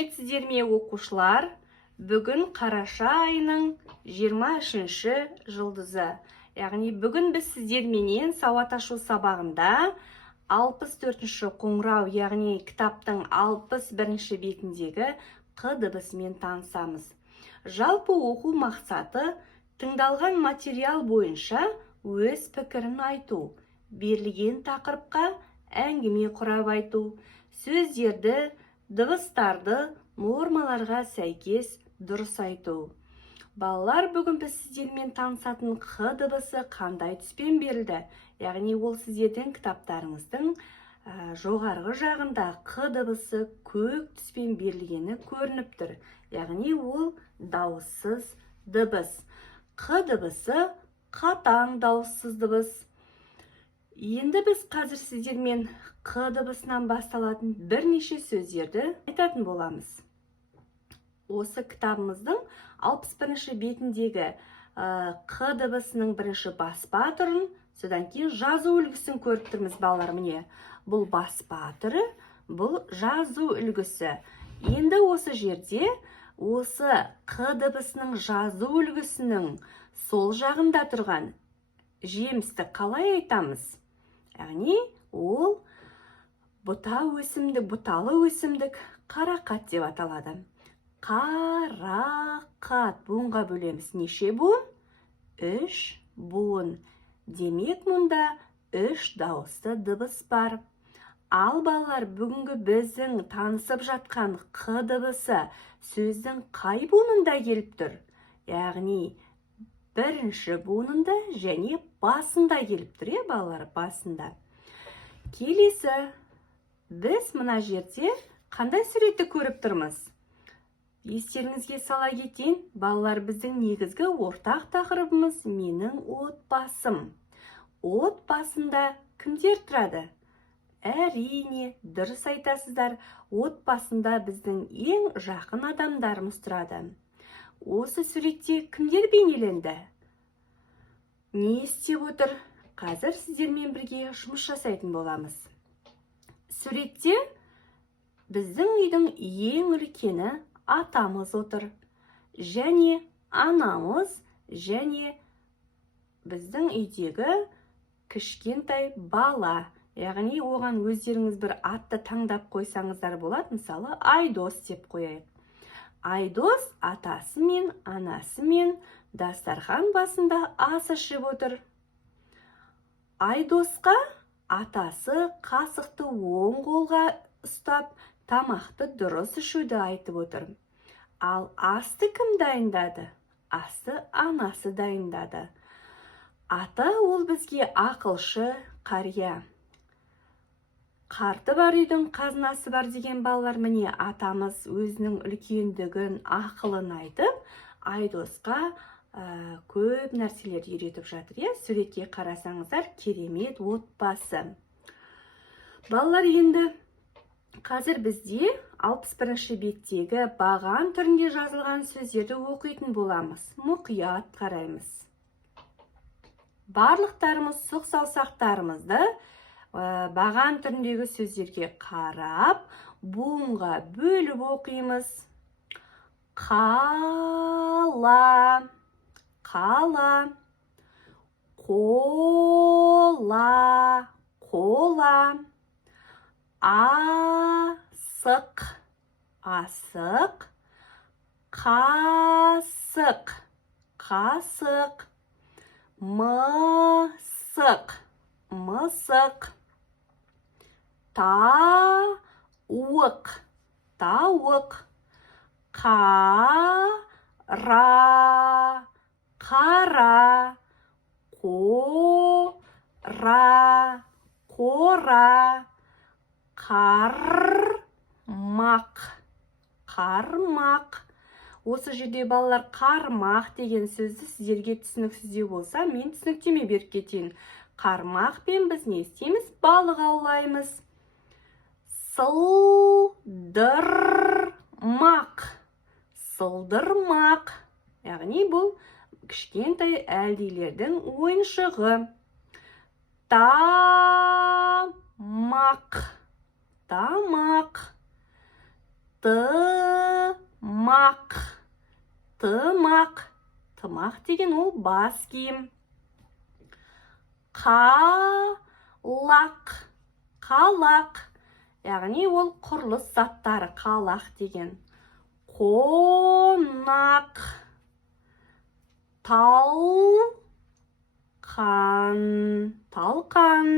Сәлеметсіздер ме оқушылар? Бүгін қараша айының 23-ші жылдызы. Яғни бүгін біз сіздерменен сауат ашу сабағында 64-ші қоңырау, яғни кітаптың 61-ші бетіндегі қ дыбысымен танысамыз. Жалпы оқу мақсаты тыңдалған материал бойынша өз пікірін айту, берілген тақырыпқа әңгіме құрап айту, сөздерді, дыбыстарды нормаларға сәйкес дұрыс айту. Балалар, бүгін біз сіздермен танысатын қ дыбысы қандай түспен берілді? Яғни ол сіздердің кітаптарыңыздың жоғарғы жағында қ дыбысы көк түспен берілгені көрініп тұр. Яғни ол дауыссыз дыбыс. Қ дыбысы қатаң дауыссыз дыбыс. Енді біз қазір сіздермен қ дыбысынан басталатын бірнеше сөздерді айтатын боламыз. Осы кітабымыздың 61-ші бетіндегі қ дыбысының бірінші баспа түрін, содан кейін жазу үлгісін көріп тұрмыз, балалар. Міне, бұл баспа түрі, бұл жазу үлгісі. Енді осы жерде осы қ дыбысының жазу үлгісінің сол жағында тұрған жемісті қалай айтамыз? Яғни ол бұталы өсімдік қарақат деп аталады. Қарақат. Буынға бөлеміз. Неше буын? 3 буын. Демек, мұнда 3 дауысты дыбыс бар. Ал балалар, бүгінгі біздің танысып жатқан қ дыбысы сөздің қай буынында келіп тұр? Яғни бірінші буынында және басында келіп тұр, балалар, басында. Келесі, біз мына жерде қандай суретті көріп тұрмыз? Естеріңізге сала кетейін, балалар, біздің негізгі ортақ тақырыбымыз менің отбасым. Отбасында кімдер тұрады? Әрине, дұрыс айтасыздар, отбасында біздің ең жақын адамдарымыз тұрады. Осы суретте кімдер бейнеленді? Не істеп отыр? Қазір сіздермен бірге жұмыс жасайтын боламыз. Суретте біздің үйдің ең үлкені атамыз отыр. Және анамыз, және біздің үйдегі кішкентай бала. Яғни оған өздеріңіз бір атты таңдап қойсаңыздар болады. Мысалы, Айдос деп қояйық. Айдос атасы мен анасы мен дастархан басында ас ішіп отыр. Айдосқа атасы қасықты оң қолға ұстап, тамақты дұрыс ішуді айтып отыр. Ал асты кім дайындады? Асты анасы дайындады. Ата ол бізге ақылшы қария. Қарты бар үйдің қазынасы бар деген балалар. Міне, атамыз өзінің үлкендігін, ақылын айтып, Айдосқа көп нәрселер үйретіп жатыр. Суретке қарасаңыздар, керемет отбасы. Балалар, енді қазір бізде 61-ші беттегі баған түрінде жазылған сөздерді оқитын боламыз. Мұқият қараймыз. Барлықтарымыз сұқ саусақтарымызды баған түріндегі сөздерге қарап, буынға бөліп оқимыз. Қала, қала, қола, қола, асық, асық, қасық, қасық, мысық, мысық, тауық, тауық, қара, қара, қора, қора, қармақ, қармақ. Осы жерде балалар, қармақ деген сөзді сіздерге түсініксіздеу болса, мен түсініктеме беріп кетейін. Қармақпен біз не істейміз? Балық аулаймыз. Сылдырмақ, сылдырмақ. Яғни бұл кішкентай әлдилердің ойыншығы. Тамақ, тамақ, тымақ, тымақ. Тымақ деген ол бас киім. Қалақ, қалақ. Яғни ол құрылыс заттары, қалақ деген. Қонақ, талқан, талқан.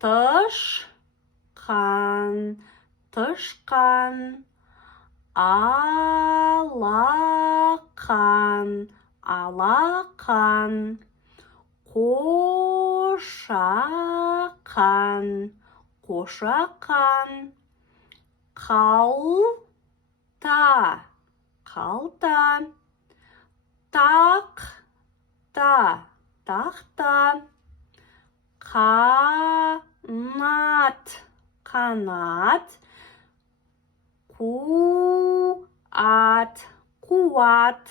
Тышқан, тышқан. Алақан, алақан. Қошақан, қошақан. Қалта, қалта. Тақта, тақта. Қанат, қанат. Қуат, қуат.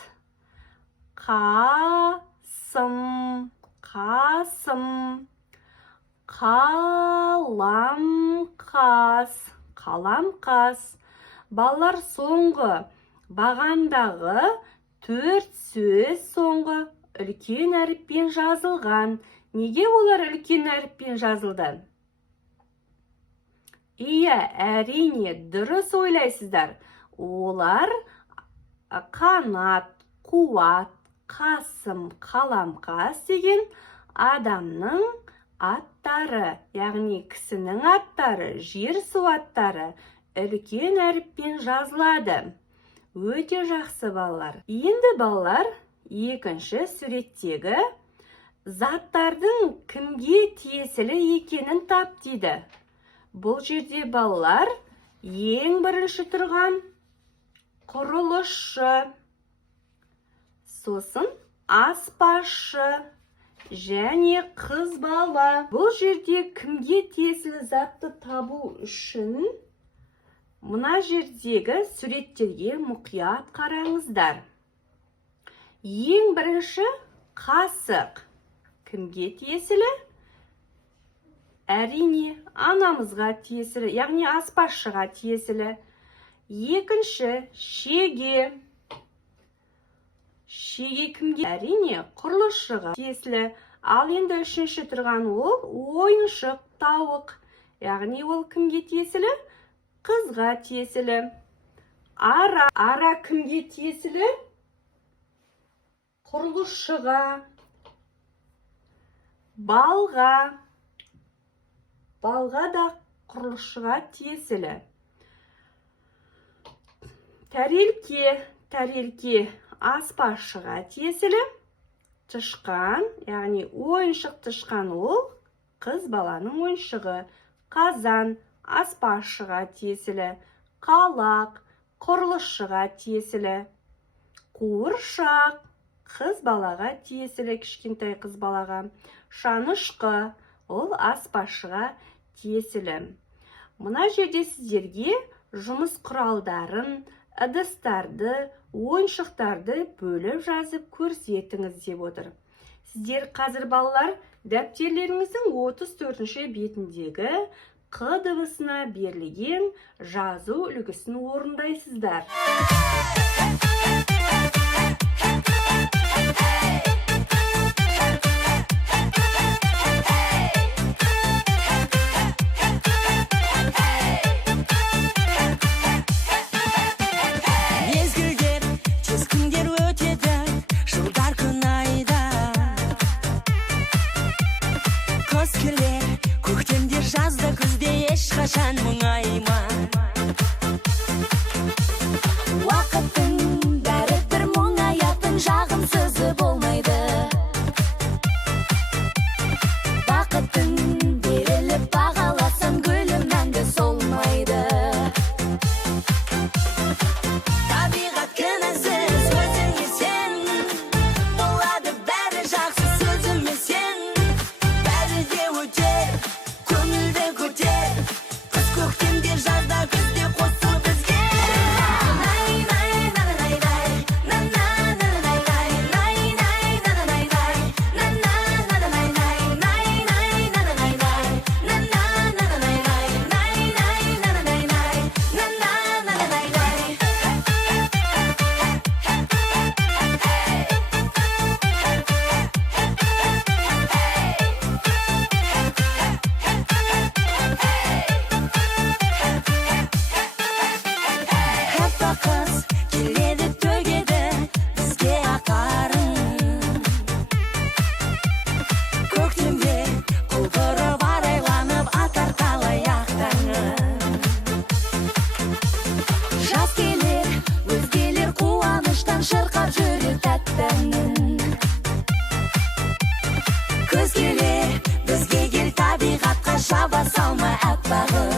Қасым, қасым. Қаламқас, қаламқас. Балалар, соңғы бағандағы 4 сөз соңғы үлкен әріппен жазылған. Неге олар үлкен әріппен жазылды? Иә, әрине, дұрыс ойлайсыздар. Олар қанат, қуат, қасым, қаламқас деген адамның аттары, яғни кісінің аттары, жер-су аттары үлкен әріппен жазылады. Өте жақсы балалар. Енді балалар, екінші суреттегі заттардың кімге тиесілі екенін тап дейді. Бұл жерде балалар ең бірінші тұрған құрылысшы, сосын аспазшы және қыз бала. Бұл жерде кімге тиесілі затты табу үшін мына жердегі суреттерге мұқият қараңыздар. Ең бірінші қасық кімге тиесілі? Әрине, анамызға тиесілі, яғни аспазшыға тиесілі. Екінші шеге. Шеге кімге? Әрине, құрылысшыға тиесілі. Ал енді үшінші тұрған ол ойыншық, тауық. Яғни ол кімге тиесілі? Қызға тиесілі. Ара. Ара кімге тиесілі? Құрылысшыға. Балға. Балға да құрылысшыға тиесілі. Тәрелке. Тәрелке аспазшыға тиесілі. Тышқан, яғни ойыншық тышқан ол қыз баланың ойыншығы. Қазан аспазшыға тиесілі. Қалақ құрылысшыға тиесілі. Қуыршақ қыз балаға тиесілі, кішкентай қыз балаға. Шанышқы ол аспазшыға тиесілі. Мына жерде сіздерге жұмыс құралдарын, ыдыстарды, ойыншықтарды бөліп жазып көрсетіңіз деп отыр. Сіздер қазір балалар дәптерлеріңіздің 34-ші бетіндегі Қ дыбысына берілген жазу үлгісін орындайсыздар. Ешқашан мұңайма, уақыттың бәрі бір мұңаятын жағымсызы болмайды. саған шырқап жүрек тәтті әнін. Күз келе бізге кел, табиғатқа шаба салма аппағым.